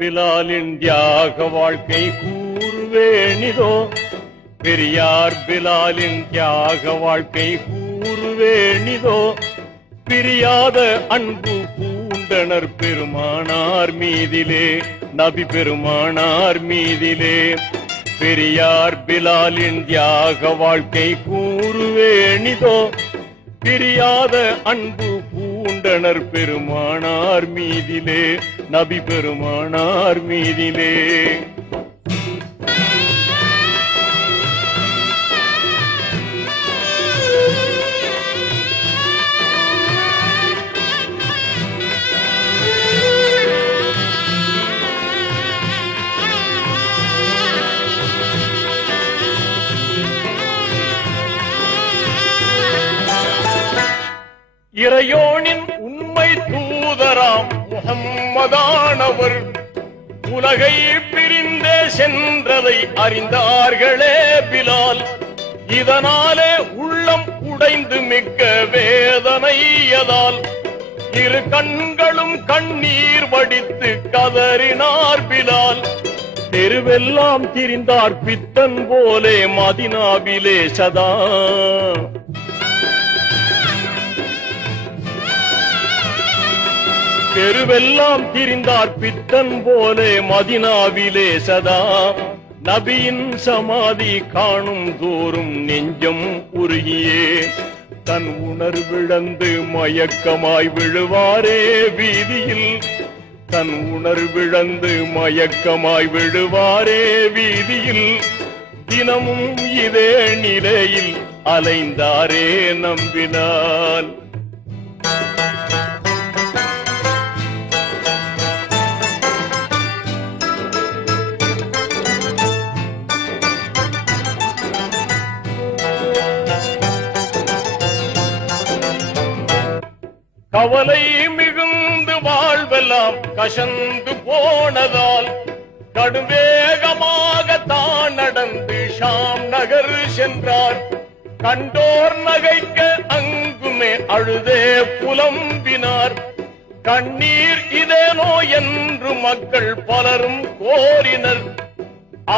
பிலாலின் தியாக வாழ்க்கை கூறுவேனிதோ, பெரியார் பிலாலின் தியாக வாழ்க்கை கூறுவேனிதோ. பிரியாத அன்பு பூண்டனர் பெருமானார் மீதிலே, நபி பெருமானார் மீதிலே. பெரியார் பிலாலின் தியாக வாழ்க்கை கூறுவேனிதோ, பிரியாத அன்பு பூண்டனர் பெருமானார் மீதிலே, நபி பெருமானார் மீதிலே. இறையோனின் உண்மை தூதராம் முஹம்மதானவர் உலகை பிரிந்தே சென்றதை அறிந்தார்களே பிலால். இதனாலே உள்ளம் உடைந்து மிக்க வேதனையதால் இரு கண்களும் கண்ணீர் வடித்து கதறினார் பிலால். தெருவெல்லாம் திரிந்தார் பித்தன் போலே மதினாவிலே சதா. தெருவெல்லாம் திரிந்தார் பித்தன் போலே மதினாவிலே சதா. நபியின் சமாதி காணும் தோறும் நெஞ்சம் உருகியே தன் உணர்விழந்து மயக்கமாய் விழுவாரே வீதியில். தன் உணர்விழந்து மயக்கமாய் விழுவாரே வீதியில். தினமும் இதே நிலையில் அலைந்தாரே நம்பினால். கவலை மிகுந்து வாழ்வெல்லாம் கசந்து போனதால் கடுவேகமாக தான் நடந்து ஷாம் நகர் சென்றார். கண்டோர் நகைக்க அங்குமே அழுதே புலம்பினார். கண்ணீர் இதேனோ என்று மக்கள் பலரும் கோரினர்.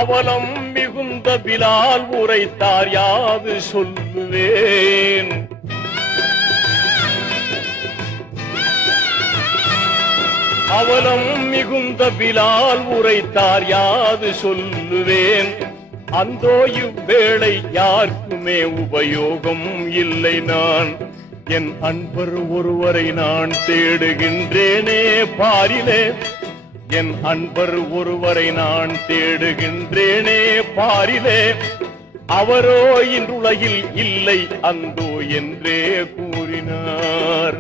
அவலம் மிகுந்த பிலால் உரைத்தார், யாது சொல்லுவேன். அவலம் மிகுந்த பிலால் உரைத்தார், யாது சொல்லுவேன். அந்தோ இவ்வேளை யாருக்குமே உபயோகம் இல்லை. நான் என் அன்பர் ஒருவரை நான் தேடுகின்றேனே பாரிலே. என் அன்பர் ஒருவரை நான் தேடுகின்றேனே பாரிலே. அவரோ இன்றுலகில் இல்லை அந்தோ என்றே கூறினார்.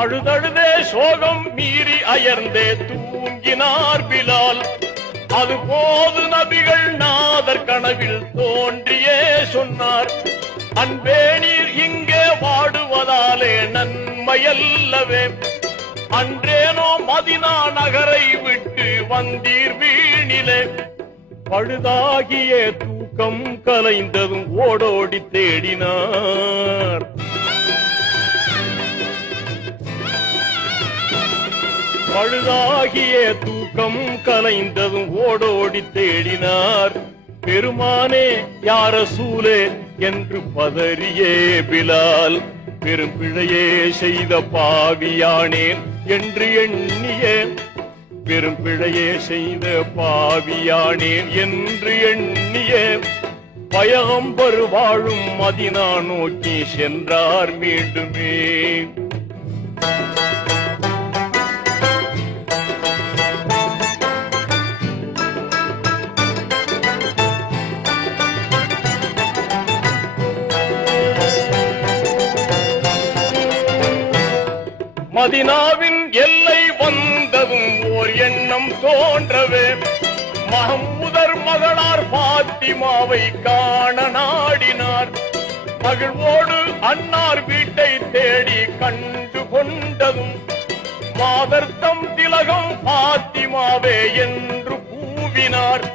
அழுதழுதே சோகம் மீறி அயர்ந்தே தூங்கினார் பிலால். அதுபோது நபிகள் நாதர் கனவில் தோன்றியே சொன்னார், அன்பே நீர் இங்கே வாடுவதாலே நன்மையல்லவே. அன்றேனோ மதினா நகரை விட்டு வந்தீர் வீணிலே. பழுதாகிய தூக்கம் கலைந்ததும் ஓடோடி தேடினார். பழுதாகிய தூக்கம் கலைந்ததும் ஓடோடி தேடினார். பெருமானே யார சூலே என்று பதறியே பிலால். பெரும் பிழையே செய்த பாவியானேன் என்று எண்ணிய. பெரும் பிழையே செய்த பாவியானேன் என்று எண்ணிய. பயகம்பர் வாழும் மதினா நோக்கி சென்றார் மீண்டுமே. மதினாவின் எல்லை வந்ததும் ஓர் எண்ணம் தோன்றவே. மஹமூதர் மகளார் பாத்திமாவை காண நாடினார். மகிழ்வோடு அன்னார் வீட்டை தேடி கண்டு கொண்டதும் மாதர்த்தம் திலகம் பாத்திமாவே என்று கூவினார்.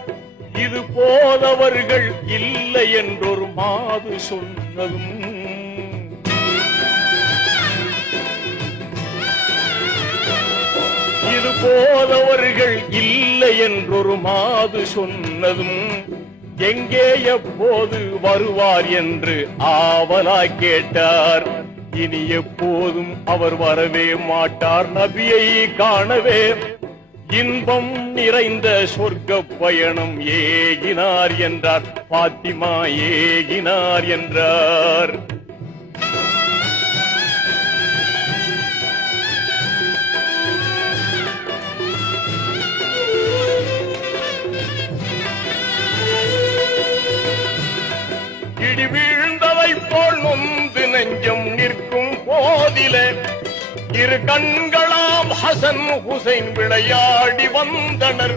இது போதவர்கள் இல்லை என்றொரு மாது சொன்னதும் இது போதவர்கள் இல்லை என்றொரு மாது சொன்னதும் எங்கே எப்போது வருவார் என்று ஆவலாய் கேட்டார். இனி எப்போதும் அவர் வரவே மாட்டார், நபியை காணவே இன்பம் நிறைந்த சொர்க்க பயணம் ஏகினார் என்றார். பாத்திமா ஏகினார் என்றார். இடி வீழ்ந்ததை போல் நொந்து நெஞ்சம் நிற்கும் போதிலே இரு கண்களாம் ஹசன் ஹுசைன் விளையாடி வந்தனர்.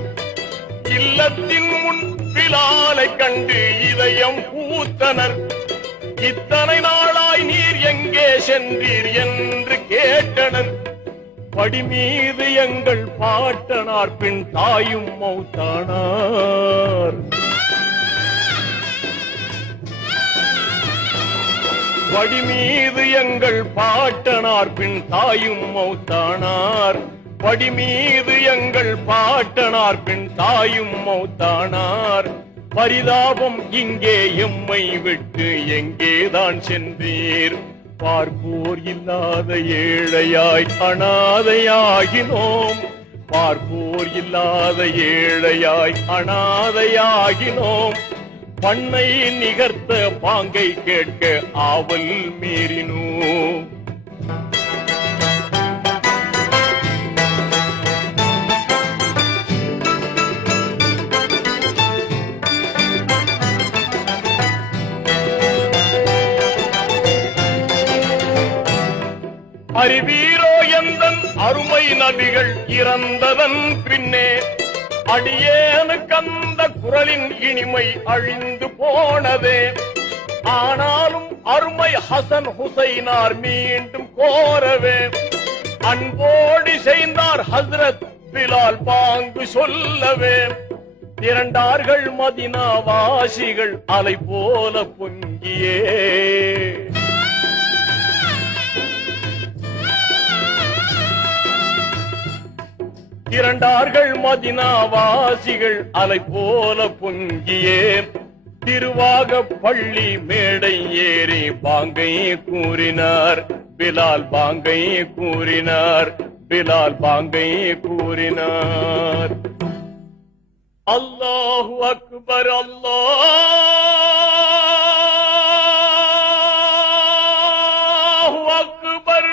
இல்லத்தின் முன் பிலாலை கண்டு இதயம் பூத்தனர். இத்தனை நாளாய் நீர் எங்கே சென்றீர் என்று கேட்டனர். படி மீது எங்கள் பாட்டனார் பின் தாயும் மௌத்தானார். படி மீது எங்கள் பாட்டனார் பின் தாயும் மௌத்தானார். படி மீது எங்கள் பாட்டனார் பின் தாயும் மௌத்தானார். பரிதாபம் இங்கே எம்மை விட்டு எங்கேதான் சென்றீர்? பார்ப்போர் இல்லாத ஏழையாய் அனாதையாகினோம். பார்ப்போர் இல்லாத ஏழையாய் அனாதையாகினோம். பண்ணை நிகர்த்த பாங்கை கேட்க ஆவல் மீறினோம். அறிவீரோ எந்தன் அருமை நபிகள் இறந்ததன் பின்னே அடியேனுக்கு அந்த குரலின் இனிமை அழிந்து போனதே. ஆனாலும் அருமை ஹசன் ஹுசைனார் மீண்டும் கோரவே அன்போடி செய்தார் ஹஸ்ரத் பிலால் பாங்கு சொல்லவே. திரண்டார்கள் மதினா வாசிகள் அலை போல பொங்கியே. திரண்டார்கள் மதினா வாசிகள் அலை போல பொங்கியே. திருவாக பள்ளி மேடை ஏறி பாங்கை கூறினார். பிலால் பாங்கை கூறினார். பிலால் பாங்கை கூறினார். அல்லாஹு அக்பர் அல்லாஹு அக்பர்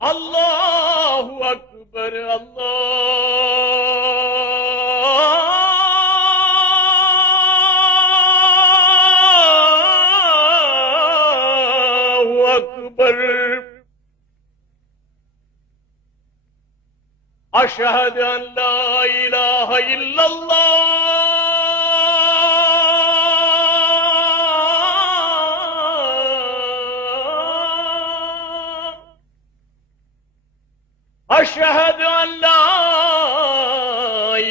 அல்லாஹு அக்பர் அல்லாஹு அக்பர். அஷ்ஹது அன் லா இலாஹ இல்லல்லாஹ் أشهد أن لا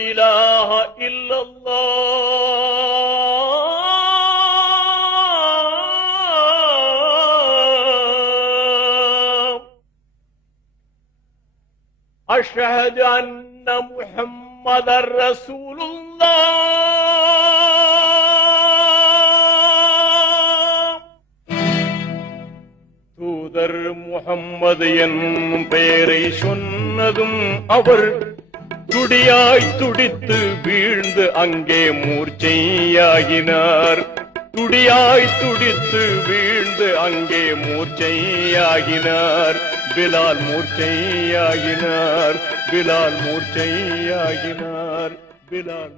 إله إلا الله أشهد أن محمد رسول الله தூதர் முஹம்மது என்னும் பெயரை சொன்னதும் அவர் துடியாய் துடித்து வீழ்ந்து அங்கே மூர்ச்சையாகினார். துடியாய் துடித்து வீழ்ந்து அங்கே மூர்ச்சையாகினார். பிலால் மூர்ச்சையாகினார். பிலால் மூர்ச்சையாகினார். பிலால்